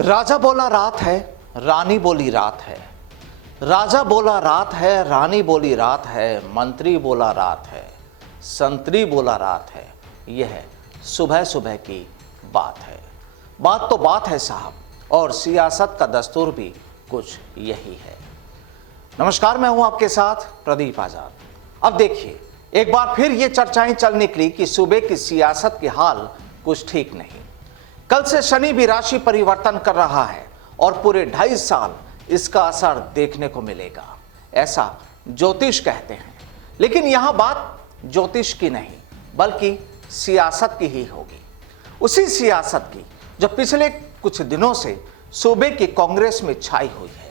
राजा बोला रात है, रानी बोली रात है। राजा बोला रात है, रानी बोली रात है। मंत्री बोला रात है, संतरी बोला रात है। यह सुबह सुबह की बात है। बात तो बात है साहब, और सियासत का दस्तूर भी कुछ यही है। नमस्कार, मैं हूं आपके साथ प्रदीप आजाद। अब देखिए, एक बार फिर ये चर्चाएं चल निकली कि सूबे की सियासत की हाल कुछ ठीक नहीं। कल से शनि भी राशि परिवर्तन कर रहा है और पूरे 2.5 साल इसका असर देखने को मिलेगा, ऐसा ज्योतिष कहते हैं। लेकिन यहां बात ज्योतिष की नहीं बल्कि सियासत की ही होगी। उसी सियासत की जो पिछले कुछ दिनों से सूबे की कांग्रेस में छाई हुई है।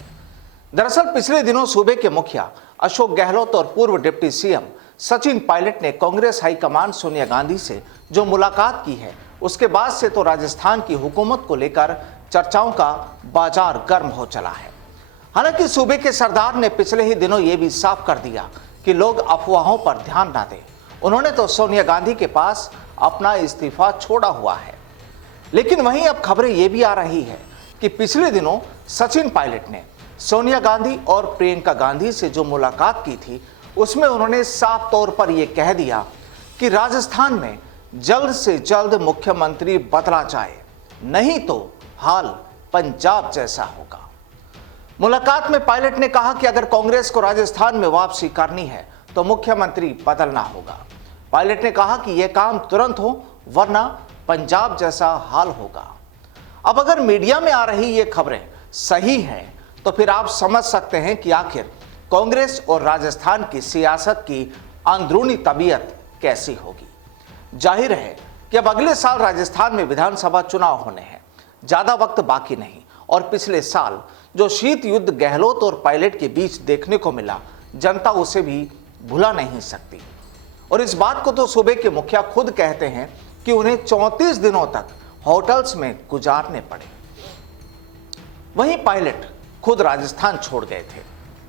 दरअसल पिछले दिनों सूबे के मुखिया अशोक गहलोत और पूर्व डिप्टी सीएम सचिन पायलट ने कांग्रेस हाईकमान सोनिया गांधी से जो मुलाकात की है, उसके बाद से तो राजस्थान की हुकूमत को लेकर चर्चाओं का बाजार गर्म हो चला है। हालांकि सूबे के सरदार ने पिछले ही दिनों यह भी साफ कर दिया कि लोग अफवाहों पर ध्यान ना दें। उन्होंने तो सोनिया गांधी के पास अपना इस्तीफा छोड़ा हुआ है। लेकिन वहीं अब खबरें यह भी आ रही है कि पिछले दिनों सचिन पायलट ने सोनिया गांधी और प्रियंका गांधी से जो मुलाकात की थी, उसमें उन्होंने साफ तौर पर यह कह दिया कि राजस्थान में जल्द से जल्द मुख्यमंत्री बदला जाए, नहीं तो हाल पंजाब जैसा होगा। मुलाकात में पायलट ने कहा कि अगर कांग्रेस को राजस्थान में वापसी करनी है तो मुख्यमंत्री बदलना होगा। पायलट ने कहा कि यह काम तुरंत हो, वरना पंजाब जैसा हाल होगा। अब अगर मीडिया में आ रही ये खबरें सही हैं, तो फिर आप समझ सकते हैं कि आखिर कांग्रेस और राजस्थान की सियासत की अंदरूनी तबीयत कैसी होगी। जाहिर है कि अब अगले साल राजस्थान में विधानसभा चुनाव होने हैं, ज्यादा वक्त बाकी नहीं। और पिछले साल जो शीत युद्ध गहलोत और पायलट के बीच देखने को मिला, जनता उसे भी भुला नहीं सकती। और इस बात को तो सूबे के मुखिया खुद कहते हैं कि उन्हें 34 दिनों तक होटल्स में गुजारने पड़े। वहीं पायलट खुद राजस्थान छोड़ गए थे।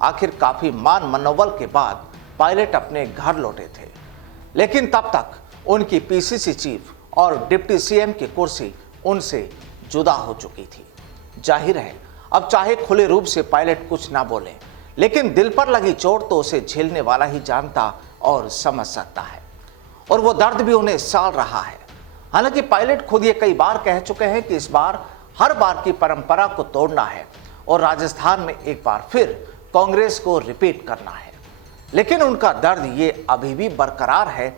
आखिर काफी मान मनोबल के बाद पायलट अपने घर लौटे थे, लेकिन तब तक उनकी पीसीसी चीफ और डिप्टी सीएम की कुर्सी उनसे जुदा हो चुकी थी। जाहिर है, अब चाहे खुले रूप से पायलट कुछ ना बोले, लेकिन दिल पर लगी चोट तो उसे झेलने वाला ही जानता और समझ सकता है, और वो दर्द भी उन्हें साल रहा है। हालांकि पायलट खुद ये कई बार कह चुके हैं कि इस बार हर बार की परंपरा को तोड़ना है और राजस्थान में एक बार फिर कांग्रेस को रिपीट करना है। लेकिन उनका दर्द ये अभी भी बरकरार है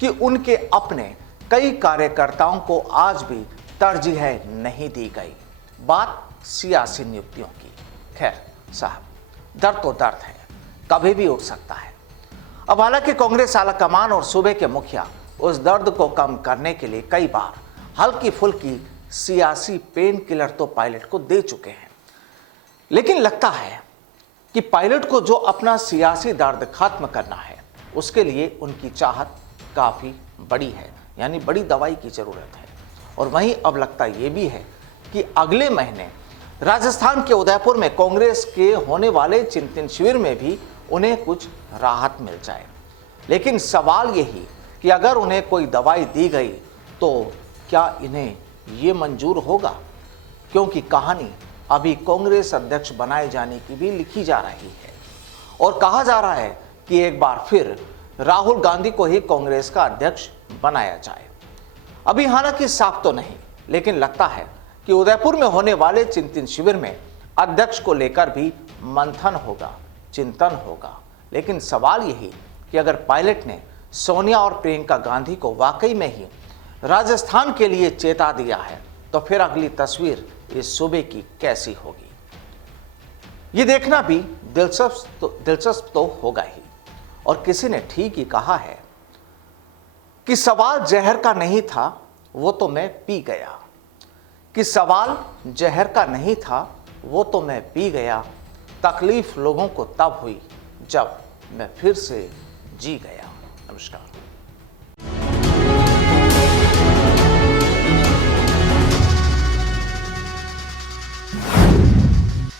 कि उनके अपने कई कार्यकर्ताओं को आज भी तरजीह नहीं दी गई। बात सियासी नियुक्तियों की। खैर साहब, दर्द तो दर्द है, कभी भी उठ सकता है। अब हालांकि कांग्रेस आलाकमान और सूबे के मुखिया उस दर्द को कम करने के लिए कई बार हल्की फुल्की सियासी पेन किलर तो पायलट को दे चुके हैं, लेकिन लगता है कि पायलट को जो अपना सियासी दर्द खत्म करना है, उसके लिए उनकी चाहत काफी बड़ी है, यानी बड़ी दवाई की जरूरत है। और वहीं अब लगता यह भी है कि अगले महीने राजस्थान के उदयपुर में कांग्रेस के होने वाले चिंतन शिविर में भी उन्हें कुछ राहत मिल जाए। लेकिन सवाल यही कि अगर उन्हें कोई दवाई दी गई तो क्या इन्हें ये मंजूर होगा, क्योंकि कहानी अभी कांग्रेस अध्यक्ष बनाए जाने की भी लिखी जा रही है और कहा जा रहा है कि एक बार फिर राहुल गांधी को ही कांग्रेस का अध्यक्ष बनाया जाए। अभी हालांकि साफ तो नहीं, लेकिन लगता है कि उदयपुर में होने वाले चिंतन शिविर में अध्यक्ष को लेकर भी मंथन होगा, चिंतन होगा। लेकिन सवाल यही कि अगर पायलट ने सोनिया और प्रियंका गांधी को वाकई में ही राजस्थान के लिए चेता दिया है, तो फिर अगली तस्वीर इस सूबे की कैसी होगी, ये देखना भी दिलचस्प तो होगा ही। और किसी ने ठीक ही कहा है कि सवाल जहर का नहीं था, वो तो मैं पी गया। कि सवाल जहर का नहीं था, वो तो मैं पी गया। तकलीफ लोगों को तब हुई जब मैं फिर से जी गया। नमस्कार।